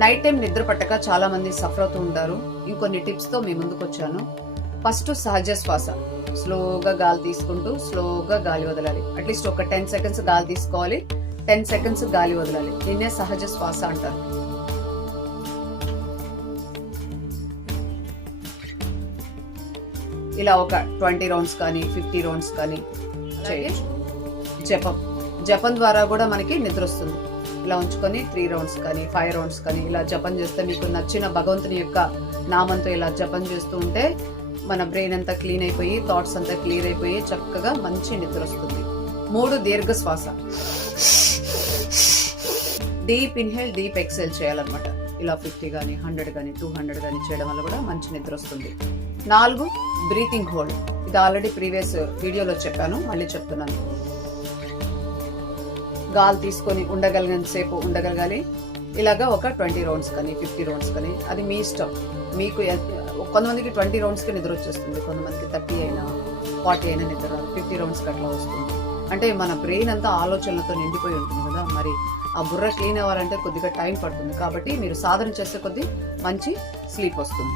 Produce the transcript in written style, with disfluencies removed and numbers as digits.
Night time నిద్ర పట్టక చాలా మంది సఫర్ అవుతూ ఉంటారు. ఇంకొన్ని టిప్స్ తో మీ ముందుకు వచ్చాను. ఫస్ట్ సహజ శ్వాస. స్లోగా గాలి తీసుకుంటూ స్లోగా గాలి వదలాలి. అట్లీస్ట్ ఒక 10 సెకండ్స్ గాలి తీసుకోవాలి, 10 సెకండ్స్ గాలి వదలాలి. దీన్నే సహజ శ్వాస అంటారు. ఇలా ఒక 20 రౌండ్స్ కానీ 50 రౌండ్స్ కానీ చేయొచ్చు. జపం ద్వారా కూడా మనకి నిద్ర వస్తుంది. ఇలా ఉంచుకొని 3 రౌండ్స్ కానీ 5 రౌండ్స్ కానీ ఇలా జపం చేస్తే, మీకు నచ్చిన భగవంతుని యొక్క నామంతో ఇలా జపం చేస్తూ ఉంటే మన బ్రెయిన్ అంతా క్లీన్ అయిపోయి, థాట్స్ అంతా క్లియర్ అయిపోయి చక్కగా మంచి నిద్ర వస్తుంది. 3 దీర్ఘ శ్వాస. డీప్ ఇన్హేల్, డీప్ ఎక్సెల్ చేయాలన్నమాట. ఇలా 50 కానీ 100 కానీ 200 కానీ చేయడం వల్ల కూడా మంచి నిద్ర వస్తుంది. 4 బ్రీతింగ్ హోల్డ్. ఇది ఆల్రెడీ ప్రీవియస్ వీడియోలో చెప్పాను, మళ్ళీ చెప్తున్నాను. గాలి తీసుకొని ఉండగలిగినంత సేపు ఉండగలగాలి. ఇలాగా ఒక 20 రౌండ్స్ కానీ 50 రౌండ్స్ కానీ, అది మీ ఇష్టం. మీకు కొంతమందికి 20 రౌండ్స్కి నిద్ర వచ్చేస్తుంది, కొంతమందికి 30 అయినా 40 అయినా నిద్ర 50 రౌండ్స్కి అట్లా వస్తుంది. అంటే మన బ్రెయిన్ అంతా ఆలోచనలతో నిండిపోయి ఉంటుంది కదా, మరి ఆ బుర్ర క్లీన్ అవ్వాలంటే కొద్దిగా టైం పడుతుంది. కాబట్టి మీరు సాధన చేసే కొద్దీ మంచి స్లీప్ వస్తుంది.